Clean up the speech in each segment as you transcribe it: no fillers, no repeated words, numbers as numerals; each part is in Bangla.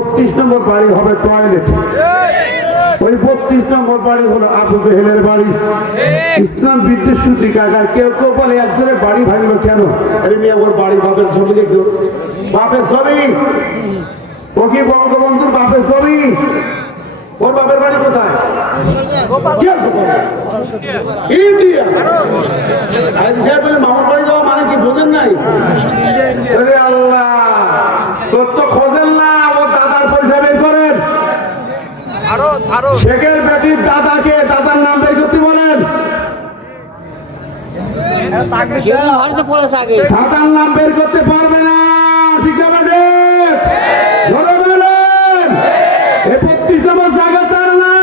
32 নম্বর বাড়ি হবে টয়লেট, ওই 32 নম্বর বাড়ি হলো আবু জেহেলের বাড়ি। ইসলাম বিদ্বেষ শুদ্ধি কাকার। কেউ কেউ বলে একজনের বাড়ি ভাঙলো কেন? আরে মিয়া ওর বাড়ি বাপের জমি, বাপের জমি, ও কি বঙ্গবন্ধুর বাপের জমি? ওর বাপের বাড়ি কোথায়? ইন্ডিয়া। মামার বাড়ি যাওয়া মানে কি বোঝেন নাই? আরে আল্লাহ, তোর তো খোঁজেন না, ওর দাদার পরিচয় বের করেন। শেখের বেটির দাদাকে, দাদার নাম বের করতে বলেন। দাদার নাম বের করতে পারবে না, ঠিক না বেটে? ধরে বলেন, এই 32 নম্বর জায়গা তার না।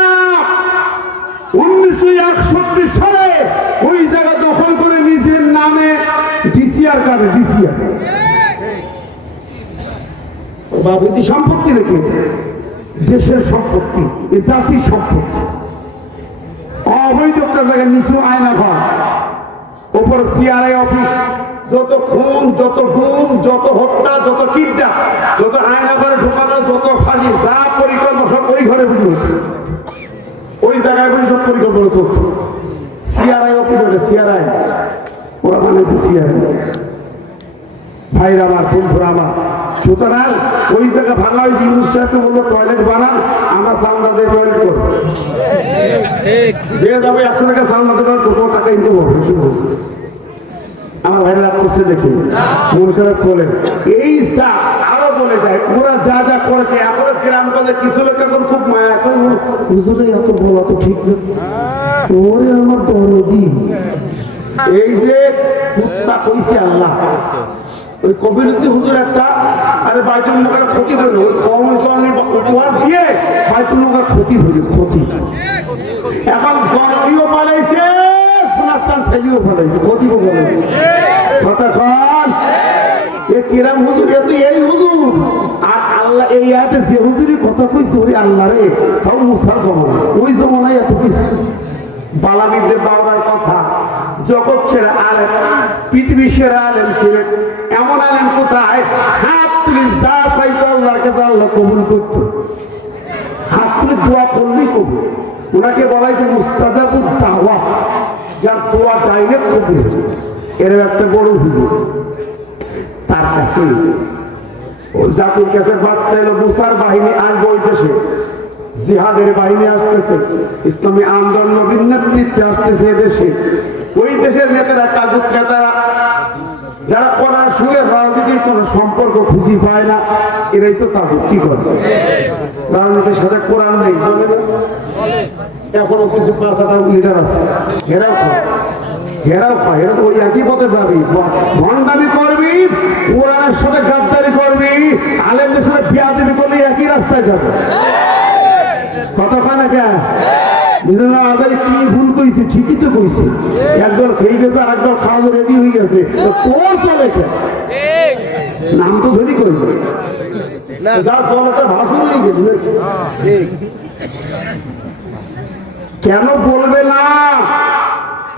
1961 সালে ওই জায়গা দখল করে নিজের নামে ডিসিআর কাটে, ডিসিআর বাবুতি সম্পত্তি নাকি? দেশের সম্পত্তি, এই জাতির সম্পত্তি। অবৈধ একটা জায়গায় নিচু আয়না ঘর, ওপর সিআরআই অফিস, যত খুন, যত গুম, যত হত্যা, যত কিডন্যাপ, যত আয়না ঘরে ঢোকানো, যত ফাঁসি, যা পরিকল্পনা সব ওই ঘরে বুঝে হতো। ওই জায়গায় বুঝে সব পরিকল্পনা চলত। সিআরআই অফিস ওটা, সিআরআই, ওরা বানিয়েছে সিআরআই। ভাইরা আমার, বন্ধুরা আমার, সুতরাং ওই জায়গা ভাঙা হয়েছে। ইউনুস সাহেবকে বললো টয়লেট বানান, আমরা চান্দা দিয়ে টয়লেট করবো। যে যাবে 100 টাকা চান্দা দেওয়ার কত টাকা ইনকাম হবে? আমার ভাইরা রাগ করছে দেখি, মন খারাপ বলে। এই আরো বলে যায়, ওরা যা যা করেছে এখনো গ্রাম গঞ্জে কিছু লোক এখন খুব মায়া করে, হুজুরে এত বলা তো ঠিক না, ওরে আমার দরদি। এই যে কুত্তা কইছে আল্লাহ, ওই কবিরুদ্দিন হুজুর একটা, আরে বাইতুল মুকার ক্ষতি হইল, ওই কম উপহার দিয়ে বাইতুল মুকার ক্ষতি হইল, ক্ষতি। এখন জনপ্রিয় পালাইছে, সোনাস্থান ছেলেও পালাইছে, ক্ষতিও পালাইছে। কতক্ষণ এ কিরাম হুজুর, এত এই হুজুর। আর আল্লাহ এই আয়াতে যে হুজুরি কথা কইছে, ওরে আল্লাহ রে, তাও মুসার জমানা, ওই জমানায় এত কিছু। বালামিদের বাবার কথা, জগৎ ছেড়ে আলেম, পৃথিবী সেরা আলেম ছিলেন। এমন আলেম কোথায়? হাত তুলে যা চাইতো আল্লাহর কাছে আল্লাহ কবুল করত। হাত তুলে দোয়া করলেই কবুল। ওনাকে বলা হয়েছে মুস্তাজাবুদ দাওয়া, যার দোয়া ডাইরেক্ট কবুল। এর একটা বড় হুজুর, তার কাছে ওই জাতির কাছে বার্তা এলো, মুসার বাহিনী আসবে ওই দেশে, জিহাদের বাহিনী আসতেছে, ইসলামী আন্দোলন নবীন নেতৃত্বে আসতেছে এদেশে। ওই দেশের নেতারা, তাগুত নেতারা, যারা কোরআনের সঙ্গে রাজনীতির কোন সম্পর্ক খুঁজে পায় না, এরাই তো তাগুত। কি করে? রাজনীতির সাথে কোরআন নেই বলে না। এখনো কিছু 5-8টা লিডার আছে, এরাও খায়, এরাও খায়, এরা তো ওই একই পথে যাবি, ভণ্ডামি করবি, কোরআনের সাথে গাদ্দারি করবি, আলেমদের সাথে বিয়াদবি করবি, একই রাস্তায় যাবে। কতক্ষণ কি ভুল কইছে? ঠিকই তো কইছে। একবার খেয়ে গেছে, আর একবার খাওয়া রেডি হয়ে গেছে, তোর চলে নাম তো ধরি করবে, যার চলাটা ভাষণ হয়ে গেছে। কেন বলবে না?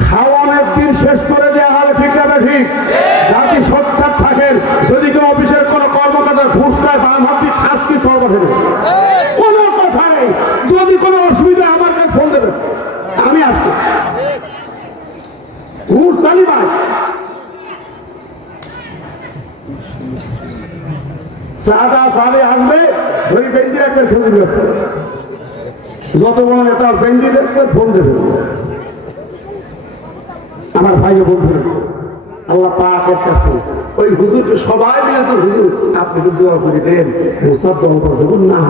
খাওয়ানোর দিন শেষ করে দেওয়া হবে, ঠিক না ঠিক? জাতি সোচ্চার থাকেন। যদি কেউ অফিসের কোন কর্মকর্তা ঘুষ চায়, বাম হাত দিয়ে ঠাস কি চল পাঠাবে, কোন কথাই। যদি কোনো অসুবিধা আমার কাছে ফোন দেবেন, আমি আসবো। ঘুষ জানি ভাই, সাদা সালে আসবে, ধরি বেঞ্জি রাখবেন, খেজুর গেছে, যত বড় নেতা বেঞ্জি রাখবেন, ফোন দেবেন। আমার ভাই ও বন্ধুরা, আল্লাহ পাকের কাছে ওই হুজুরকে সবাই মিলে, তো হুজুর আপনি একটু দোয়া করে দেন, মুসার দোয়া করবেন না।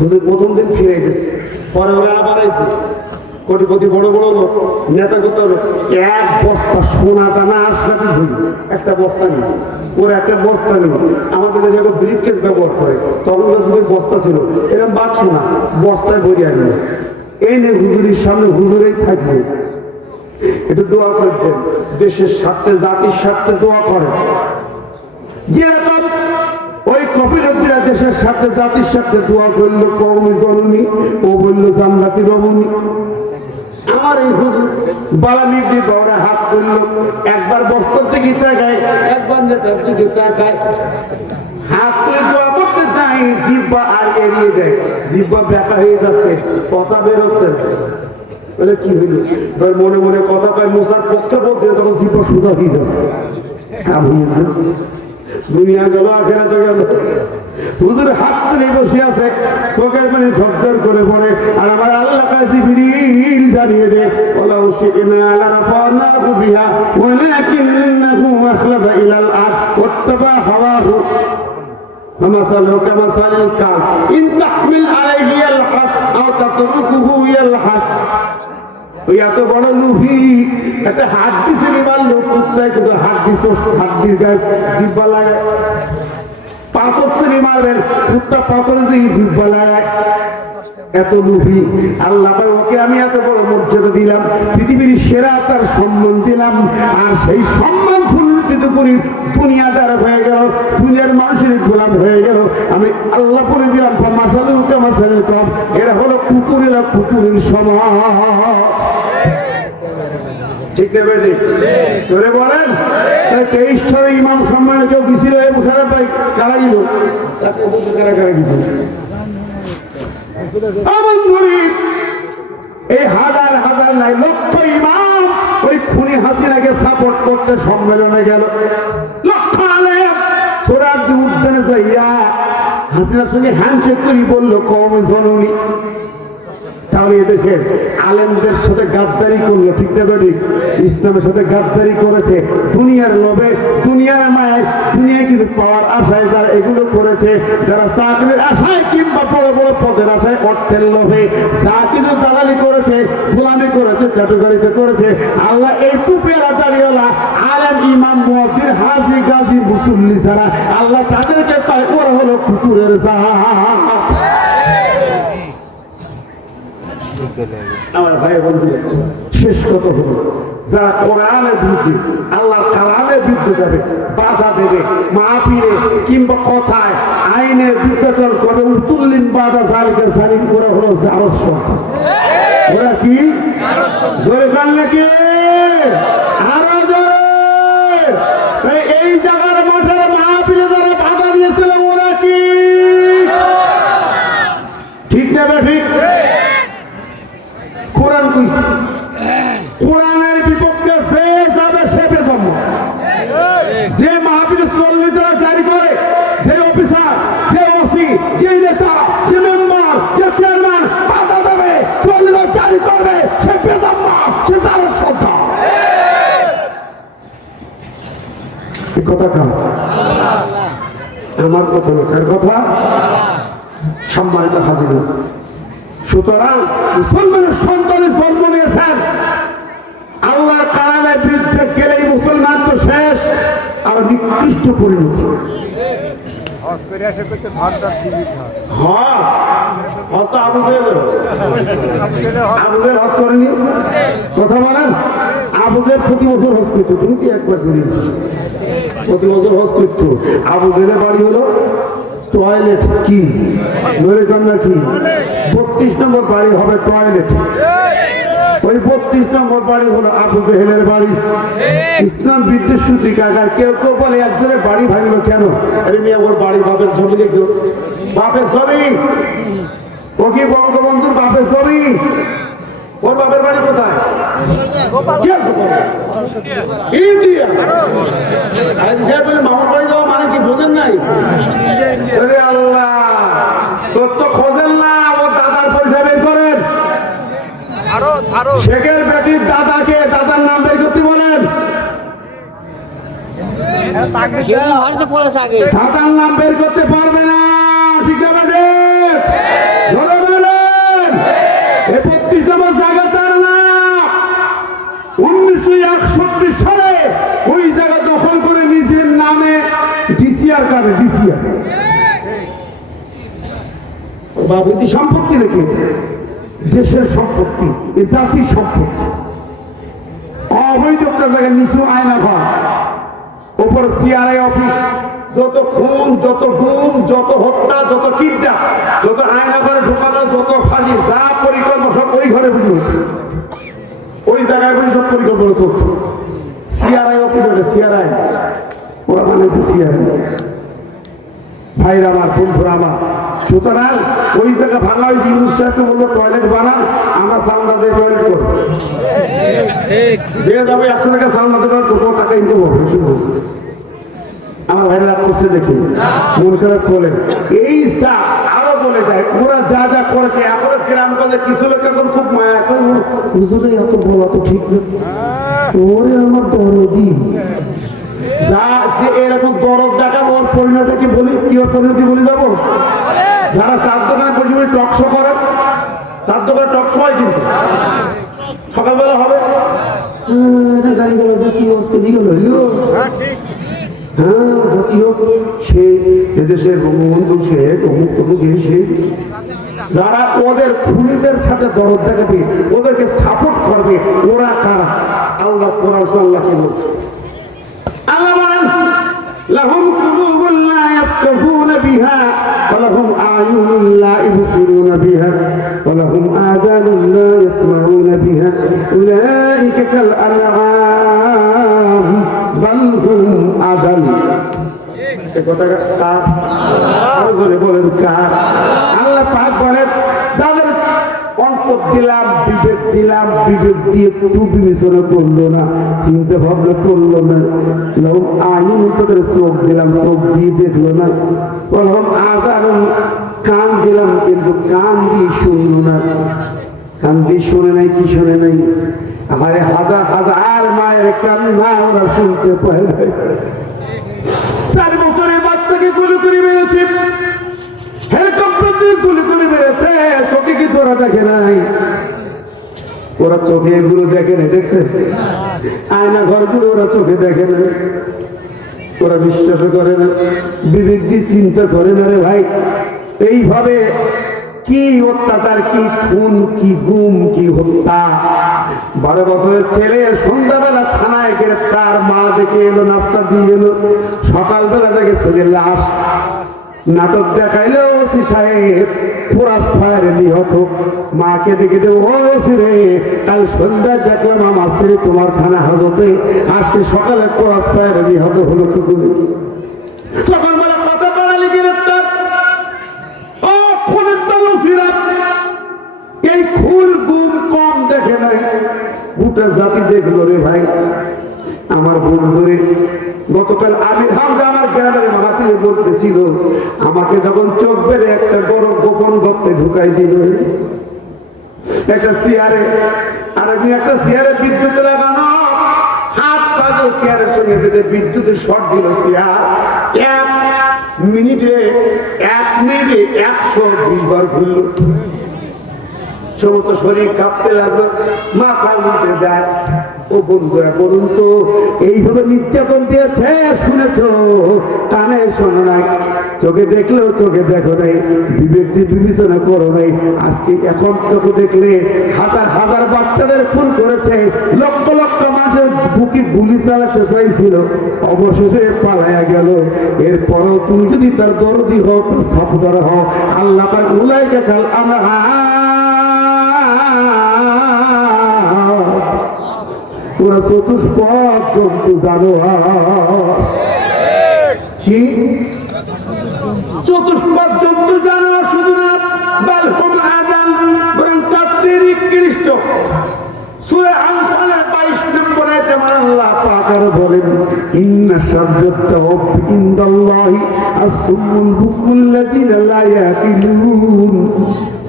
হুজুর প্রথম দিন ফিরে গেছে, পরে ওরা আবার আইছে, কোটিপতি বড় বড় লোক, নেতা কত লোক, এক বস্তা সোনা দানা আসলে ধরি, একটা বস্তা নেই, ওর একটা বস্তা নেই। আমাদের দেশে যখন ব্রিফ কেস ব্যবহার করে, তখন যুগে বস্তা ছিল, এরকম বাক্স না, বস্তায় ভরি আনবে। এই নে হুজুরের সামনে হুজুরেই থাকবে, একটু দোয়া করে দেন, দেশের স্বার্থে, জাতির স্বার্থে দোয়া করেন। যেরকম ওই কবিরুদ্দিরা দেশের স্বার্থে, জাতির স্বার্থে দোয়া করলো, কওমি জননী, ও বললো জান্নাতি রমণী। আমার এই হুজুর বালামির যে বড় হাত ধরলো, একবার বস্তার দিকে তাকায়, একবার নেতার দিকে তাকায়, হাত তুলে দোয়া করতে চাই, জিহ্বা আর এড়িয়ে যায়, জিহ্বা ব্যাকা হয়ে যাচ্ছে, কথা বের হচ্ছে না। বলে কি হইল, মনে মনে কথা কয় মুসার পক্ষে পথ দিয়ে, তখন জিহ্বা সোজা হয়ে যাচ্ছে, কাম হয়ে যাচ্ছে। দুনিয়া গেল, আখেরাতে গেল। হুজুর হাত তুলে বসে আছে, চোখের পানি ঝরঝর করে পড়ে। আর আমার আল্লাহ জিবরিল জানিয়ে দেয়, ওয়ালা উশিনা লারাফানাহু বিহা ওয়ালাকিন্নাহু আখলাদা ইলাল আরদ ওয়াত্তাবা হাওয়াহু ফামাসালু কামাসালিল কাল ইন তাহমিল আলাইহি ইয়ালহাস আও তাতরুকুহু ইয়ালহাস। ওই এত বড় লুভি, একটা হাড্ডি ছিঁড়ে মারলো কুত্তায়, কিন্তু হাড্ডির গাছ জিহ্বা লাগায়। পাথর ছিঁড়ে মারবেন, কুত্তা পাথর যে জিহ্বা লাগায়। এত লুভি। আল্লাহ ওকে আমি এত বড় মর্যাদা দিলাম, পৃথিবীর সেরা তার সম্মান দিলাম, আর সেই সম্মান ফুলচিত করি দুনিয়াদার হয়ে গেল, দুনিয়ার মানুষের গোলাম হয়ে গেল। আমি আল্লাহ করে দিলাম মাসালুল কম, এরা হলো কুকুরেরা কুকুরের সমান। ঠিক না বেটি? জোরে বলেন। 23 সালে ইমাম সম্মানে কেউ গেছিল, এই মুশারফ ভাই কারা গেল, কারা কারা গেছিল? আমার মুরিদ এই হাজার হাজার নাই লক্ষ ইমাম ওই খুনি হাসিনাকে সাপোর্ট করতে সম্মেলনে গেল। লক্ষ আলেম সোহরাওয়ার্দী উদ্যানে যাইয়া হাসিনার সঙ্গে হ্যান্ডশেক করি বলল কওমে জননী। তাহলে এদেশের আলেমদের সাথে গাদ্দারি করলো, ঠিক না বেটি? ইসলামের সাথে গাদ্দারি করেছে, দুনিয়ার লোভে, দুনিয়ার মায়ায়, দুনিয়ায় কিছু পাওয়ার আশায় যারা এগুলো করেছে, যারা চাকরির আশায় কিংবা বড় বড় পদের আশায়, অর্থের লোভে যা কিছু দালালি করেছে, গোলামি করেছে, চাটুকারিতে করেছে, আল্লাহ এই টুপিয়ালা দাঁড়িয়েলা আলেম, ইমাম, মুয়াজ্জিন, হাজী, গাজী, মুসল্লি যারা, আল্লাহ তাদেরকে পায় ওরা হলো কুকুরের জাত। আমার ভাই বন্ধু, শেষ কথা হলো, যারা কোরআনের বিরুদ্ধে, আল্লাহর কালামের বিরুদ্ধে যাবে, বাধা দেবে, মাহফিলে কিংবা কথায় আইনের বিরুদ্ধাচরণ করবে, উতুল্লিন বাধা জালিকা জালিম, ওরা হলো জারজ সন্তান। ওরা কি জোরে গান নাকি? আরো জোরে। এই জায়গার মাঠের মাহফিলে যারা বাধা দিয়েছিল ওরা কি? ঠিক না বা ঠিক? কোরআন কইছে, কোরআনের বিপক্ষে যে যাবে সে বেজন্ম। যে মাহফিলে চল্লিশ দ্বারা জারি করে, যে অফিসার, যে ওসি, যে নেতা, যে মেম্বার, যে চেয়ারম্যান বাধা দেবে, চল্লিশ জারি করবে, সে বেজন্ম, সে জারজ সন্তান। এই কথা কার? আমার কথা না, কার কথা? সম্মানিত হাজির, সুতরাং মুসলমানের সন্তানের জন্ম নিয়েছেন, আল্লাহর কালামের বিরুদ্ধে গেলেই মুসলমান তো শেষ, আর নিকৃষ্ট পরিণতি। কথা বলেন, আবু জেহেল প্রতি বছর হজ করতো, তুমি কি একবার করিয়েছি? প্রতি বছর হজ করতো। আবু জেহেলের বাড়ি হলো টয়লেট, কি ধরে কান্না কি 32 নম্বর বাড়ি হবে টয়লেট। ওই 32 নম্বর বাড়ি হলো আবু জেহেলের বাড়ি। ইসলাম বিদ্বেষ কাকার কেউ কেউ বলে একজনের বাড়ি ভাঙলো কেন? আরে মিয়া ওর বাড়ি বাপের জমি, বাপের জমি, ও কি বঙ্গবন্ধুর বাপের জমি? ওর বাপের বাড়ি কোথায়? ইন্ডিয়া। মামার বাড়ি যাওয়া মানে কি বোঝেন নাই? আল্লাহ, তোর তো খোঁজেন না, ওর দাদার পরিচয় বের করেন। শেখের বেটির দাদাকে, দাদার নাম বের করতে বলেন। দাদার নাম বের করতে পারবে না, ঠিক না? ধরে বলেন, এই 32 নম্বর জায়গা তার না। 1961 সালে ওই জায়গা দখল করে নিজের নামে ডিসিআর কাটে, ডিসিআর বাবুতি সম্পত্তি নাকি দেশের সম্পত্তি, এ জাতির সম্পত্তি। অবৈধ একটা জায়গায় নিচু আয়না ঘর, ওপর সিআরআই অফিস, যত খুন, যত গুম, যত হত্যা, যত কিডন্যাপ, যত আয়না ঘরে ঢোকানো, যত ফাঁসি, যা পরিকল্পনা সব ওই ঘরে বুঝে হতো, ওই জায়গায় বসে সব পরিকল্পনা চলত। সিআরআই অফিস ওটা, সিআরআই ওরা বানিয়েছে সিআরআই। ভাইরা আমার, বন্ধুরা আমার, সুতরাং ওই জায়গা ভাঙা হয়েছে, ইউনুস সাহেবকে বলবো টয়লেট বানান, আমরা চান্দা দিয়ে টয়লেট করবো। যে যাবে 100 টাকা চান্দা দেবে, কত টাকা ইনকাম হবে শুধু। আমার ভাইরা রাগ করছে দেখি, মন খারাপ বলেন। এই চা আরো বলে যায়, ওরা যা যা করেছে এখনো গ্রামগঞ্জে কিছু লোক এখন খুব মায়া করে, হুজুরে এত বলা তো ঠিক না, ওরে আমার দরদি যা যে এরকম দরদ দেখাবো, ওর পরিণতি কি বলি, কি ওর পরিণতি বলি যাবো? যারা চার দোকানে বসে বসে টকশো করে, চার দোকানে টকশো হয় কিন্তু সকালবেলা হবে, গাড়ি গেল দেখি আজকে দিকে হইলো। হ্যাঁ জাতি হোক, সে এদেশের বঙ্গবন্ধু, সে অমুক তমুক, সে যারা ওদের খুনিদের সাথে দরদ দেখাবে, ওদেরকে সাপোর্ট করবে, ওরা কারা? আল্লাহ কোরআন আল্লাহকে বলছে, আল্লাহ বলেন লাহুম কুলুবুন লা ইয়াফকাহুনা বিহা ওয়া লাহুম আ'য়ুনুন লা ইবসিরুনা বিহা ওয়া লাহুম আযানুন লা ইয়াসমাউনা বিহা উলাইকা কাল আনআম বাল হুম আদাল। এই কথাটা কার? আল্লাহ বলে, বলেন কার? আল্লাহ পাক বলেন যাদের অন্তর দিলাম, বিবেক দিলাম, বিবেক দিয়ে একটু বিবেচনা করলো না, চিন্তা ভাবনা করলো না, আইন তাদের চোখ দিলাম, চোখ দিয়ে দেখলো না, আজানুন কান দিলাম কিন্তু কান দিয়ে শুনলো না, কান দিয়ে শুনে নাই, কি শুনে নাই? আরে হাজার হাজার মায়ের কান্না ওরা শুনতে পায় নাই। 4 বছরের বাচ্চাকে গুলি করে মেরেছে, হেলিকপ্টার দিয়ে গুলি করে মেরেছে, চোখে কি তোরা দেখে নাই? ওরা চোখে এগুলো দেখে নাই, দেখছে? আয়না ঘরগুলো ওরা চোখে দেখে না, ওরা বিশ্বাস করে না, বিবেক দিয়ে চিন্তা করে না। রে ভাই, এইভাবে কি অত্যাচার, কি খুন, কি গুম, কি হত্যা! 12 বছরের ছেলে সন্ধ্যাবেলা থানায় গ্রেপ্তার, মা দেখে এলো, নাস্তা দিয়ে এলো, সকালবেলা দেখে ছেলে লাশ। নাটক দেখাইলো ওসি সাহেব, ক্রস ফায়ারে নিহত। মাকে দেখে দেবো, ও ওসি রে, কাল সন্ধ্যায় দেখলাম আমার ছেলে তোমার থানা হাজতে, আজকে সকালে ক্রস ফায়ারে নিহত হলো কি করে? সকালবেলা কথা বাড়ালি গ্রেপ্তার, ও খুনের দল ফিরাত। এই খুন গুম কম দেখে নাই, গোটা জাতি দেখলো রে ভাই। আমার বন্ধুরে গতকাল আমির হামজা আমার গ্রামের মাহফিলে বলতেছিল, আমাকে যখন চোখ বেঁধে একটা বড় গোপন গর্তে ঢুকাই দিল, একটা চেয়ারে, আর আমি একটা চেয়ারে বিদ্যুৎ লাগানো, হাত পাগল চেয়ারের সঙ্গে বেঁধে বিদ্যুতের শর্ট দিল। চেয়ার 1 মিনিটে 120 বার ঘুরল, সমস্ত শরীর কাঁপতে লাগলো, মাথা উঠে যায়। ও বন্ধুরা বলুন তো, এইভাবে নির্যাতন দিয়েছে, শুনেছ? কানে শোনো নাই, চোখে দেখলেও চোখে দেখো নাই, বিবেক দিয়ে বিবেচনা করো নাই। আজকে এখন চোখে দেখলে হাজার হাজার বাচ্চাদের খুন করেছে, লক্ষ লক্ষ মানুষের বুকে গুলি চালাতে চাইছিল, অবশেষে পালাইয়া গেল। এরপরেও তুমি যদি তার দরদি হও, তার সাপোর্টার হও, আল্লাহ তার উলাইকা কাল ওরা চতুষ্পদ জন্তু জানোয়ার। কি চতুষ্পদ জন্তু জানোয়ার? শুধু না, বালহুম আযাল, বরং তার চেয়ে নিকৃষ্ট। সূরা আনফালের 22 নম্বর আয়াতে আল্লাহ পাক আর বলেন, ইন্না শাররাত দাওয়াবি ইনদাল্লাহি আসসুম্মুল বুকুল্লাযিনা লা ইয়াকিলুন।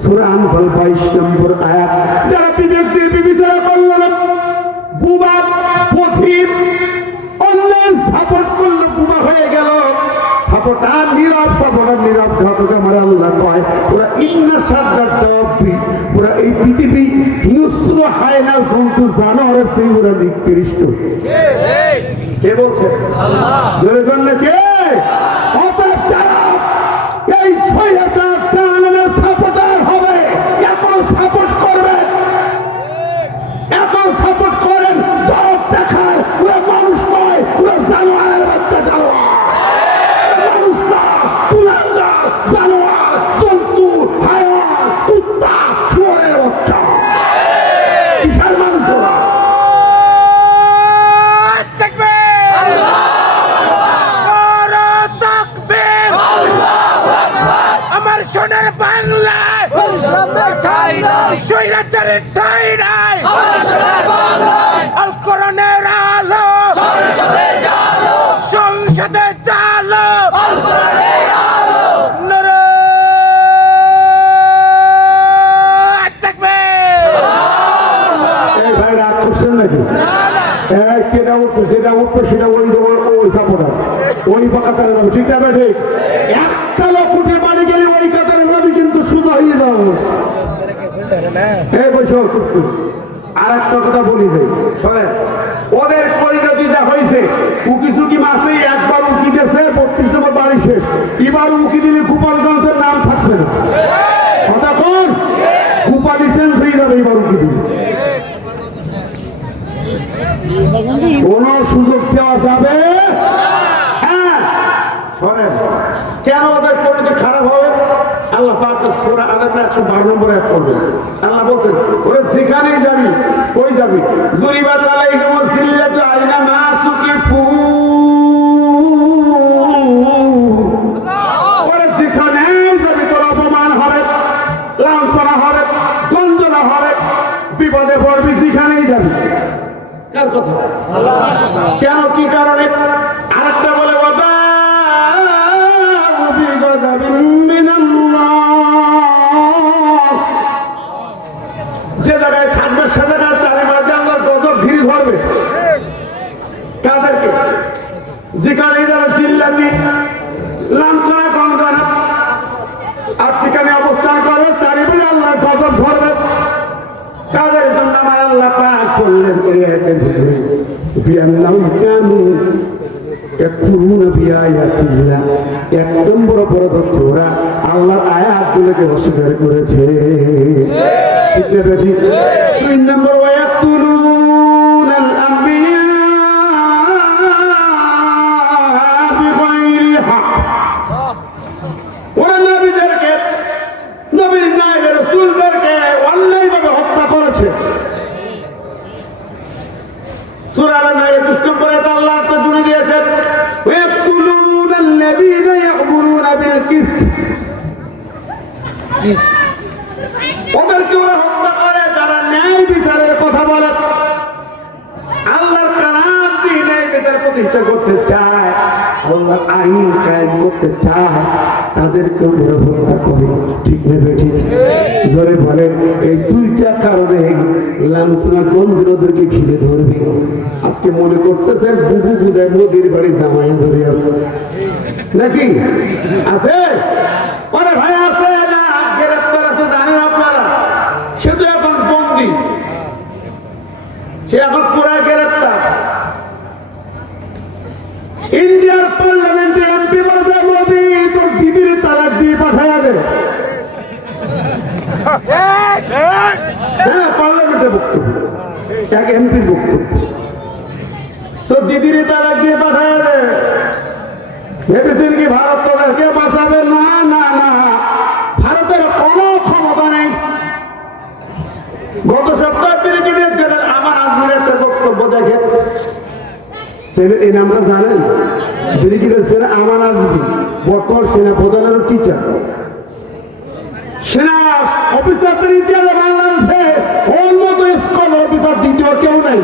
সূরা আনফাল 22 নম্বর আয়াত। যারা বিবেক দিয়ে বিবেচনা করল না, বুবা পথিক অন্যায় সাপোর্ট করলো, বুবা হয়ে গেল, সাপোর্টার নীরব, সাপোর্টার নীরব ঘাতক। আমার আল্লাহ কয় ওরা ইন্না শাররাত দাওয়াবি, ওরা এই পৃথিবী হিংস্র হায়না জন্তু জানোয়ারের চেয়ে ওরা নিকৃষ্ট। কে বলছে? আল্লাহ। জোরে জন্য কে? অতএব যারা এই স্বৈরাচার জালেমের সাপোর্টার হবে, এখন সাপোর্ট করবে, এখন সাপোর্ট করেন, দরদ দেখার, ওরা মানুষ নয়, ওরা জানোয়ারের বাচ্চা, জানোয়ার, মানুষ না, কুলাঙ্গার, জানোয়ার, জন্তু, হায়াওয়ান, কুত্তা, শুয়োরের বাচ্চা। কিসের মানুষ ওরা? আমার ধর্ষণের বাংলায় স্বৈরাচারের ঠাঁই নাই। আল কোরআনের আলো সংসদে চালো। নারায়ে তাকবীর। এই ভাই রাগ করছেন নাকি? কেটা উঠছে, যেটা উঠবে সেটা ওই সাপোর্টার, ওই কাতারে যাবে। ঠিক না ঠিক? একটা লোক উঠে বাড়ি গেলে ওই কাতারে যাবি, কিন্তু সোজা হয়ে যাবো। এই বসে চুপ করুন। আর একটা কথা বলি যাই, শোনেন, ওদের পরিণতি যা হয়েছে, উকি চুকি মাসে একবার উকি দিয়েছে, 32 নম্বর বাড়ি শেষ। এবার উকি দিলে গোপালগঞ্জের নাম থাকবে না। কথা কোন গোপালি চেঞ্জ হয়ে যাবে এবার উকি দিলে। কোন সুযোগ দেওয়া যাবে? হ্যাঁ, শোনেন, কেন ওদের পরিণতি খারাপ হবে? আল্লাহ পাক সূরা আল-ইমরান 112 নম্বরে আয়াত পড়বেন। আল্লাহ বলছেন, ওরে যেখানেই যাবি, কই যাবি, যুরিবাত আলাইহিমুজ জিল্লাতু আইনা মা সুকিফু, ওরে যেখানেই যাবি তোর অপমান হবে, লাঞ্ছনা হবে, গঞ্জনা হবে, বিপদে পড়বি যেখানেই যাবি। কার কথা? কেন, কি কারণে? আরেকটা বলে যে জায়গায় থাকবে সে জায়গায় চারিপাশে আল্লাহর গজব ঘিরে ধরবে। কাদেরকে? যেখানেই যাবে চিল্লাতি, লাঞ্ছনা, গঞ্জনা, আর যেখানে অবস্থান করবে চারিপাশে আল্লাহর গজব ধরবে। কাদের জন্য আমার আল্লাহ পাক বললেন এই আয়াতের ভিতরে, বিআন্নাহুম কানু ইয়াকফুরুনা বিআয়াতিল্লাহ। এক নম্বর অপরাধ হচ্ছে ওরা আল্লাহর আয়াতগুলোকে অস্বীকার করেছে। ঠিক না ঠিক? 2 নম্বর, ওয়ায়াকতুলুনাল আম্বিয়া বিগাইরি হক। ওরা নবীদেরকে, নবীর নায়েব রাসূলদেরকে অন্যায়ভাবে হত্যা করেছে। সূরা আল-আনআম 21 নম্বরে আল্লাহ একটা জুড়ে দিয়েছেন, ওয়ায়াকতুলুনাল্লাযীনা ইয়া'মুরুনা বিল কিসত। ওদেরকে ওরা হত্যা করে যারা ন্যায় বিচারের কথা বলে, আল্লাহর কালাম দিয়ে ন্যায় বিচার প্রতিষ্ঠা করতে চায়, আল্লাহর আইন কায়েম করতে চায়, তাদেরকে ওরা হত্যা করে। ঠিক নেবে? ঠিক জোরে বলেন। এই দুইটা কারণে লাঞ্ছনা গঞ্জনাদেরকে ঘিরে ধরবে। আজকে মনে করতেছেন বুবু বুঝায় মোদির বাড়ি জামাই ধরে আছে নাকি? আছে? ওরে ভাই আছে না, গ্রেফতার আছে, জানেন আপনারা? সে তো এখন বন্দী, সে এখন পুরা গ্রেফতার। ইন্ডিয়ার পার্লামেন্টে এমপি বলতে, মোদি তোর দিদির তালাক দিয়ে পাঠায়া দে। হ্যাঁ, পার্লামেন্টে বক্তব্য, এক এমপির বক্তব্য, তোর দিদির তালাক দিয়ে পাঠায়া দে। ভেবেছেন কি ভারত তোদেরকে বাঁচাবে? না না না, ভারতের কোনো ক্ষমতা নেই। গত সপ্তাহে ব্রিগেডিয়ার জেনারেল আমার আজমির একটা বক্তব্য দেখে, এই নামটা জানেন? ব্রিগেডিয়ার জেনারেল আমার আজমি, বর্তমান সেনা প্রধানের টিচার। সেনা অফিসারদের ইতিহাসে বাংলাদেশে ওর মতো স্কলার অফিসার দ্বিতীয় কেউ নাই।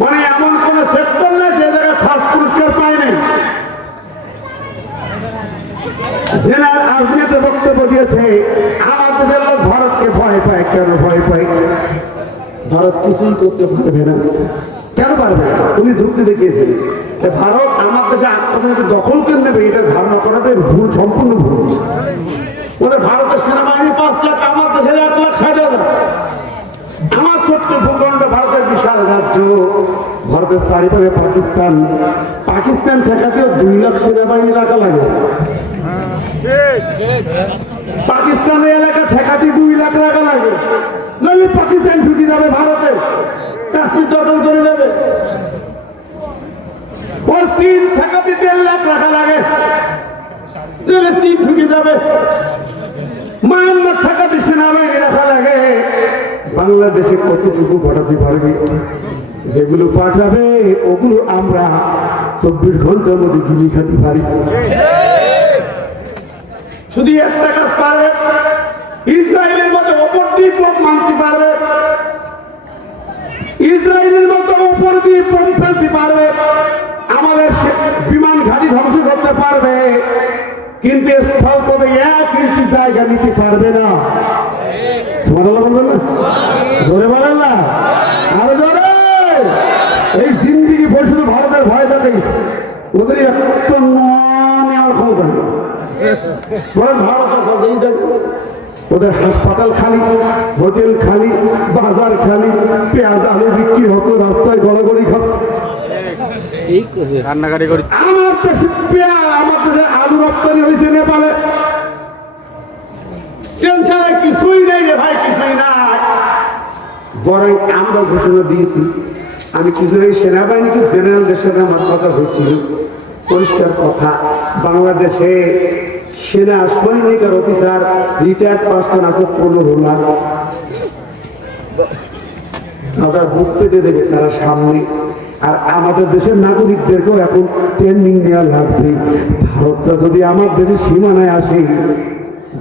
মানে এমন কোন সেক্টর নেই যে জায়গায় ফার্স্ট পুরস্কার পায় নাই। জেনারেল আজমিতে বক্তব্য দিয়েছে, আমার দেশের লোক ভারতকে ভয় পায়। কেন ভয় পায়? ভারত কিছুই করতে পারবে না। কেন পারবে না? উনি যুক্তি দেখিয়েছেন, ভারত আমার দেশে আক্রমণকে দখল করে নেবে, এটা ধারণা করাটা ভুল, সম্পূর্ণ ভুল। ওদের ভারতের সেনাবাহিনী 5 লাখ, আমার দেশের 1,60,000। আমার ছোট্ট ভূখণ্ড, ভারতের বিশাল রাজ্য, ভারতের চারিপাশে পাকিস্তান, পাকিস্তান ঠেকাতেও 2 লাখ সেনাবাহিনী রাখা লাগে। পাকিস্তানের এলাকা ঠেকাতে 2 লাখ রাখা লাগে, নইলে পাকিস্তান ঢুকে যাবে ভারতে, কাশ্মীর দখল করে নেবে। ওর চীন ঠেকাতে 1.5 লাখ রাখা লাগে, নইলে চীন ঢুকে যাবে। মায়ানমার ঠেকাতে সেনাবাহিনী রাখা লাগে। বাংলাদেশে কতটুকু পাঠাতে পারবে? যেগুলো পাঠাবে ওগুলো আমরা 24 ঘন্টার মধ্যে গিলি খাতে পারি। শুধু একটা কাজ পারবে, ইসরায়েলের মতো ওপর দিয়ে বোম মানতে পারবে, ইসরায়েলের মতো ওপর দিয়ে বোম ফেলতে পারবে, আমাদের বিমান ঘাঁটি ধ্বংস করতে পারবে, কিন্তু স্থলপথে 1 ইঞ্চি জায়গা নিতে পারবে না। সুবহানাল্লাহ বলবেন না? জোরে বলেন না, আরো জোরে। এই জিন্দিগি বসে ভারতের ভয় দেখাইছে, ওদের একটা নেওয়ার ক্ষমতা নেই। ভারতের কথাই দেখো, ওদের হাসপাতাল খালি, হোটেল খালি, বাজার খালি, পেঁয়াজ আলু বিক্রি হচ্ছে, রাস্তায় গড়াগড়ি খাচ্ছে। আমার দেশে পেঁয়াজ, আমার দেশে আলু রপ্তানি হয়েছে নেপালে, টেনশনে কিছুই নেই রে ভাই, কিছুই নাই। বরং আমরা ঘোষণা দিয়েছি, আমি কিছু সেনাবাহিনীকে জেনারেলদের সাথে আমার কথা হয়েছিল, পরিষ্কার কথা, বাংলাদেশে সেনা সৈনিক আর অফিসার রিটায়ার্ড পার্সন আছে 15 লাখ। তারা বুক পেতে দেবে তারা সামনে। আর আমাদের দেশের নাগরিকদেরকেও এখন ট্রেনিং নেওয়া লাগবে। ভারতটা যদি আমার দেশের সীমানায় আসে,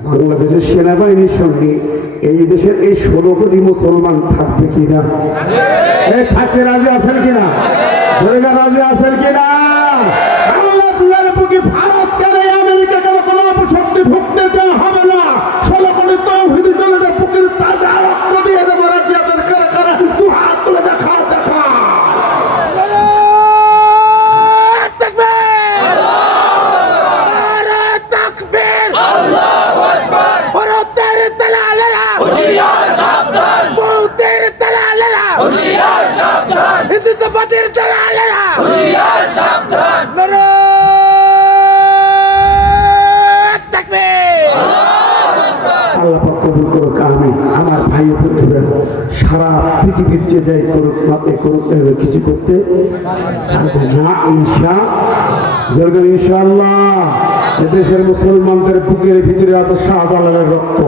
বাংলাদেশের সেনাবাহিনীর সঙ্গে এই দেশের এই 16 কোটি মুসলমান থাকবে কিনা? থাকতে রাজি আছেন কিনা? রাজি আছেন কিনা? আল্লাহ দুয়ারে বুকে ভারত কেন, আমেরিকা কেন কোনো অপশক্তি ঢুকতে দেওয়া হবে না। 16 কোটি তৌহিদি জনতা বুকের তাজা রক্ত দিয়ে দেবো। রাজিয়াদের কারা কারা দু হাত তুলে দেখা দেখা। আল্লাহ পাক কবুল করুক, আমিন। আমার ভাই বন্ধুরা, সারা পৃথিবীর যে যাই করুক না করুক, কিছু করতে পারবে না ইনশাআল্লাহ। এদেশের মুসলমানদের বুকের ভিতরে আছে শাহজালালের রক্ত,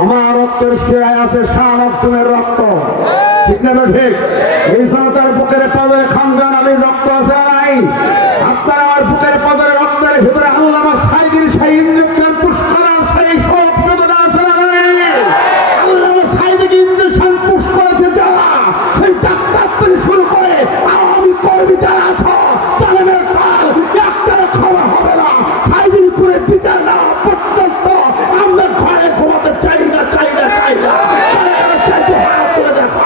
আমার রক্তের শিরায় আছে শাহ মখদুমের রক্ত, ঠিক না ঠিক? এই জন্য তার বুকের পাজরে খানজান আলীর রক্ত আছে না নাই? আপনার আমার বুকের পাজরে রক্তের ভিতরে আল্লামা সাইদির সেই ইঞ্জেকশন পুশ করার সেই সব বেদনা আছে না নাই? আল্লামা সাইদিকে ইঞ্জেকশন পুশ করেছে যারা, সেই ডাক্তার থেকে শুরু করে আওয়ামী কর্মী যারা আছো, জালেমের কাল একটারও ক্ষমা হবে না। সাইদির উপরে বিচার না পর্যন্ত আমরা ঘরে ঘুমাতে চাই না, চাই না, চাই না। হাত তুলে দেখা।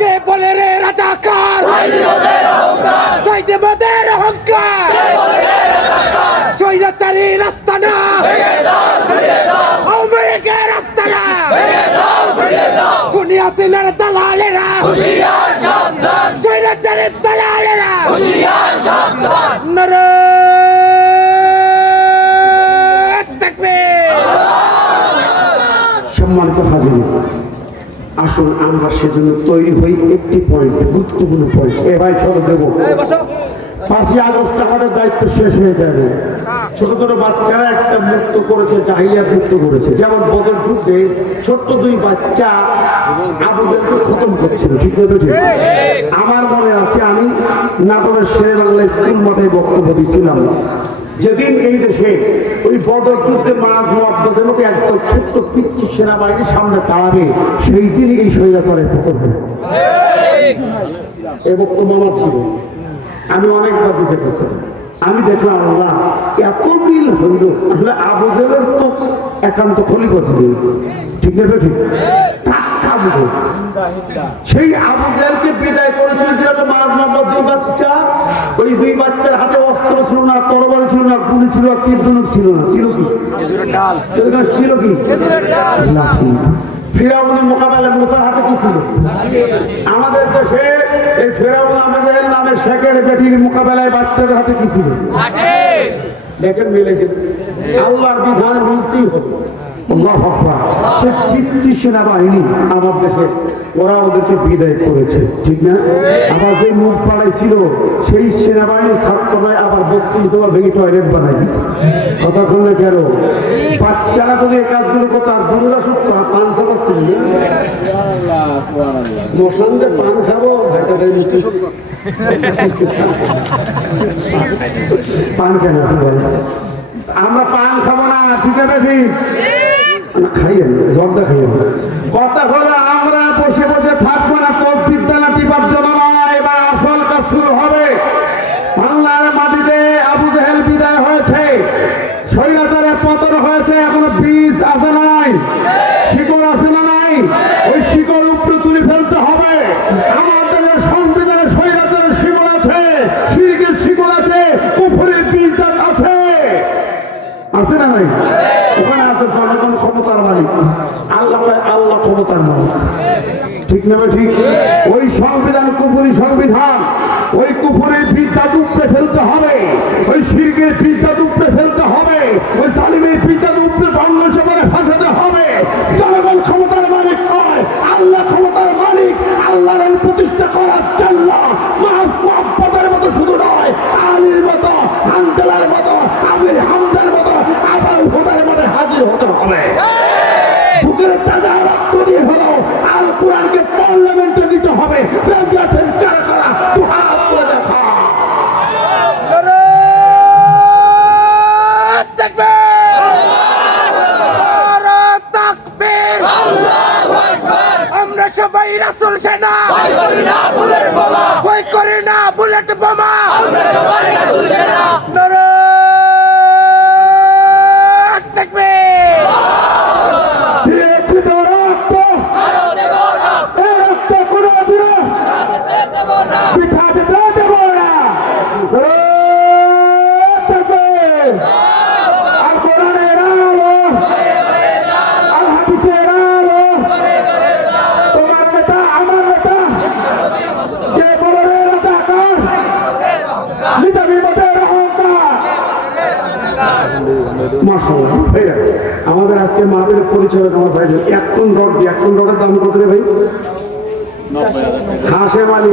কে বলে রে রাজাকার? সাইদের অহংকার, স্বৈরাচারী রাস্তা না, আওয়ামী লীগের রাস্তা না, খুনি হাসিনার দালালেরা, স্বৈরাচারীর দালালেরা, নারে তাকবীর। সম্মানিত হাজির, আসুন আমরা সেজন্য তৈরি হই। একটি পয়েন্ট, গুরুত্বপূর্ণ পয়েন্ট, এ ভাই চলো দেবো। 5ই আগস্ট আমাদের দায়িত্ব শেষ হয়ে যাবে। ছোট ছোট বাচ্চারা একটা মুক্ত করেছে, জাহিলিয়াত মুক্ত করেছে। যেমন বদর যুদ্ধে ছোট্ট 2 বাচ্চা আবুদেরকে খতম করছিল, ঠিক না? আমার মনে আছে, আমি নাটোরের শেরে বাংলা স্কুল মাঠে বক্তব্য দিয়েছিলাম। যেদিন এই দেশে ওই বদর যুদ্ধে মাঝ মধ্যে মধ্যে একদম ছোট্ট পিচ্ছি সেনাবাহিনীর সামনে দাঁড়াবে, সেই দিন এই স্বৈরাচারের পতন হবে। এ বক্তব্য আমার ছিল, আমি অনেকবার দিতে করতাম। আমি দেখলাম আল্লাহ এত মিল হইল। আসলে আবু জেলের তো একান্ত খলিফা ছিল, ঠিক না? ঠিক। সেই আবু জেলকে বিদায় করেছিল যেরকম মাঝ মধ্যে 2 বাচ্চা, ওই 2 বাচ্চার হাতে অস্ত্র ছিল না, তরবারি ছিল না, গুলি ছিল না, তীর ধনুক ছিল না। ছিল কি? ছিল কি? লাঠি। ফিরাউনের মোকাবেলায় মুসার হাতে কি ছিল? আমাদের দেশে এই ফিরাউন আমাদের নামে শেখের বেটির মোকাবেলায় বাচ্চাদের হাতে কি ছিল? দেখেন মিলে, আল্লাহর বিধান মিলতেই হবে। আল্লাহু আকবার। সে পিতৃ সেনাবাহিনী আমার দেশে, ওরা ওদেরকে বিদায় করেছে, ঠিক না? আবার যে মুখ পাড়াই ছিল সেই সেনাবাহিনীর ছাত্ররা আবার 32 তোমার ভেঙে টয়লেট বানাই দিচ্ছে। কথা বললে কেন? বাচ্চারা যদি এই কাজগুলো করতো, আর বুড়োরা সব পান চাপাচ্ছিল না, মশানদের পান খাবো পান কেন আমরা পান খাবো না, ঠিক আছে? ঠিক খাইয়েন, জর্দা খাইয়েন। কথা হলো আমরা বসে বসে থাকবো না, তসবিদ্যা না টিপার জন্য নয়। এবার আসল কাজ শুরু হবে। বাংলার মাটিতে আবু জেহেল বিদায় হয়েছে, স্বৈরাচারের পতন হয়েছে, এখনো বীজ আছে না নাই? শিকড় আছে না নাই? ওই শিকড় উপরে তুলে ফেলতে হবে। আমাদের সংবিধানে স্বৈরাচারের শিকড় আছে, শিরকের শিকড় আছে, কুফরের বীজ আছে, আছে না নাই? ওখানে আছে জনগণ ক্ষমতার মালিক, আল্লাহ আল্লাহ ক্ষমতার মালিক, ঠিক না? ঠিক। ওই সংবিধান কুফরি সংবিধান, ওই কুফরের বীজটা উপড়ে ফেলতে হবে, ওই শিরকের বীজটা উপড়ে ফেলতে হবে, ওই জালিমের বীজটা উপড়ে বাংলাদেশে ফাঁসাতে হবে। জনগণ ক্ষমতার মালিক নয়, আল্লাহ ক্ষমতার মালিক। আল্লাহর প্রতিষ্ঠা করার জন্য মাহফুজের মতো শুধু নয়, আলীর মতো, হানজালার মতো, আমির হামদার মতো আবার হুদার মাঠে হাজির হতে হবে। বুকের তাজা রক্ত দিয়ে হলো আল কোরআনকে পার্লামেন্টে নিতে হবে। রাজি আছেন কারা কারা? হাত তুলে দেখা। আমরা সবাই রাসূল সেনা, ভয় করি না বুলেট বোমা, ভয় করি না বুলেট বোমা, আমরা সবাই রাসূল সেনা। নারায়ে তাকবীর। দিয়েছি তো রক্ত, আরো দেব না, এই রক্ত কোনো দিনে দেব না, পিঠা যেতে দেব না। তাকবীর। আল কোরআনের আলো, আল হাদিসের আলো, তোমার নেতা আমার নেতা, কে বলে রে রাজাকার, নিজামী মতের অহংকার। মাশাআল্লাহ ভাইরা, আমাদের আজকে মাহফিলের পরিচালক আমার ভাই, 1 টন রড দিয়ে, 1 টন রডের দাম কত রে ভাই? হাসেম আলী।